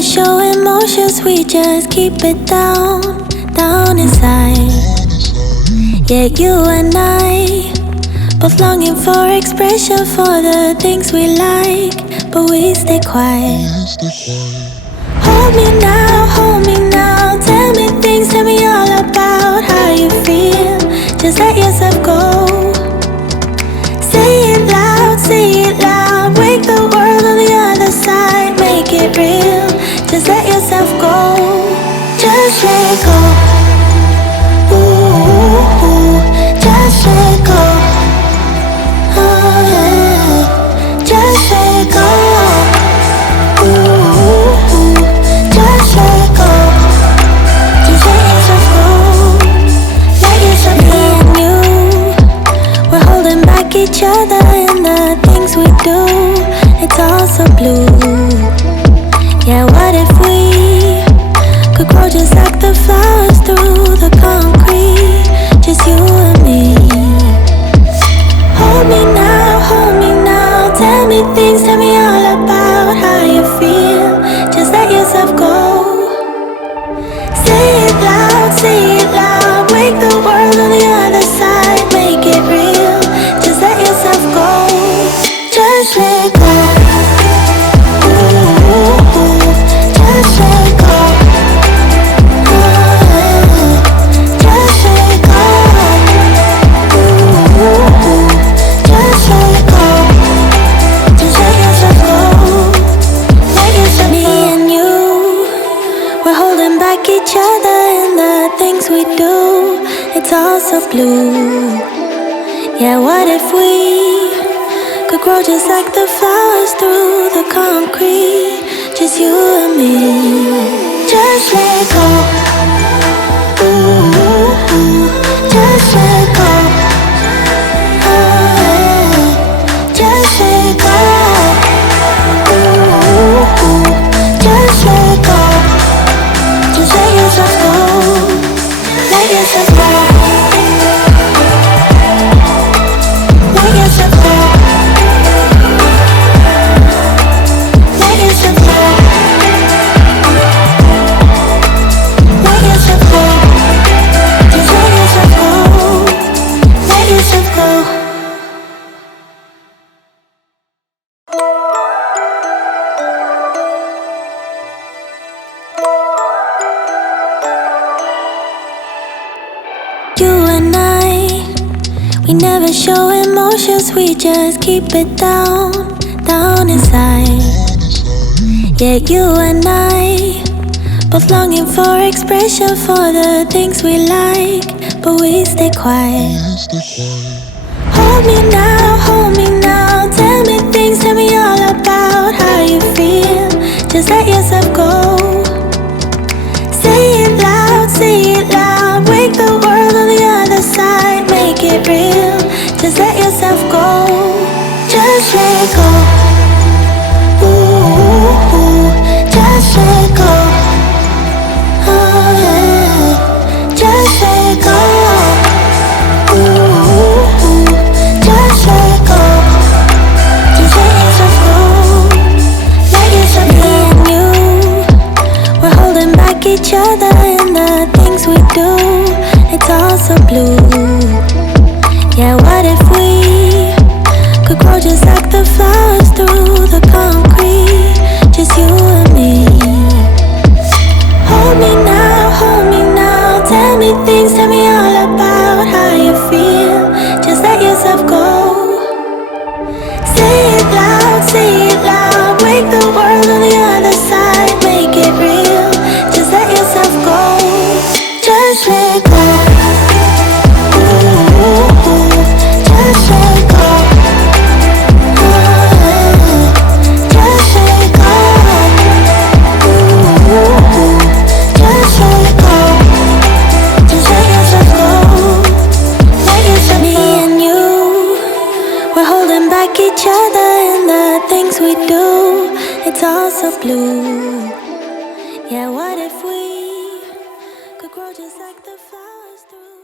never show emotions, we just keep it down, down inside. Yeah, you and I, both longing for expression for the things we like, but we stay quiet. Hold me now, tell me things, tell me all about how you feel. Just let yourself go. Say it loud, wake the world on the other side, make it real. Just let yourself go, just let go. Ooh, just let go. Oh yeah, just let go. Ooh, just let go. Just let yourself go. Let yourself be and you. We're holding back each other in the things we do. It's all so blue. Yeah, what if we could grow just like the flowers through the concrete? Just you and me. Hold me now, tell me things, tell me all about how you feel. Just let yourself go. Say it loud, wake the world on the other side, make it real. Just let yourself go, just let go. Ooh, just let go. Oh, just let go. Ooh, just let go. Just let yourself go. Let yourself me go. And you, we're holding back each other in the things we do. It's all so blue. Yeah, what if we could grow just like the flowers through the concrete? Just you and me. Just let go. Ooh, just let go. Oh yeah, just let go. Ooh, just let go. Just let yourself go. Let yourself go. Let yourself go. Let yourself go. Let yourself go. Just let yourself go. Let yourself go. You and I, we never show emotions, we just keep it down, down inside. Yeah, you and I, both longing for expression for the things we like, but we stay quiet. Hold me now, tell me things, tell me all about how you feel. Just let yourself go. Say it loud, wake the world on the other side, make it real. Just let yourself go, just let go. Ooh, just let go. Oh yeah, just let go. Ooh, just let go. Just let yourself go. Let yourself be and you. We're holding back each other in the things we do. It's all so blue. Yeah, what if we could grow just like the flowers through the concrete? Just you and me. Hold me now, tell me things, tell me all about how you feel. Just let yourself go. Say it loud, wake the world on the other side, make it real. Just let yourself go, just let go. Ooh, just let go. Oh yeah, just let go. Ooh, just let go. Just let yourself go. Let yourself me and you, we're holding back each other in the things we do. It's all so blue. Yeah, what if we could grow just like the flowers through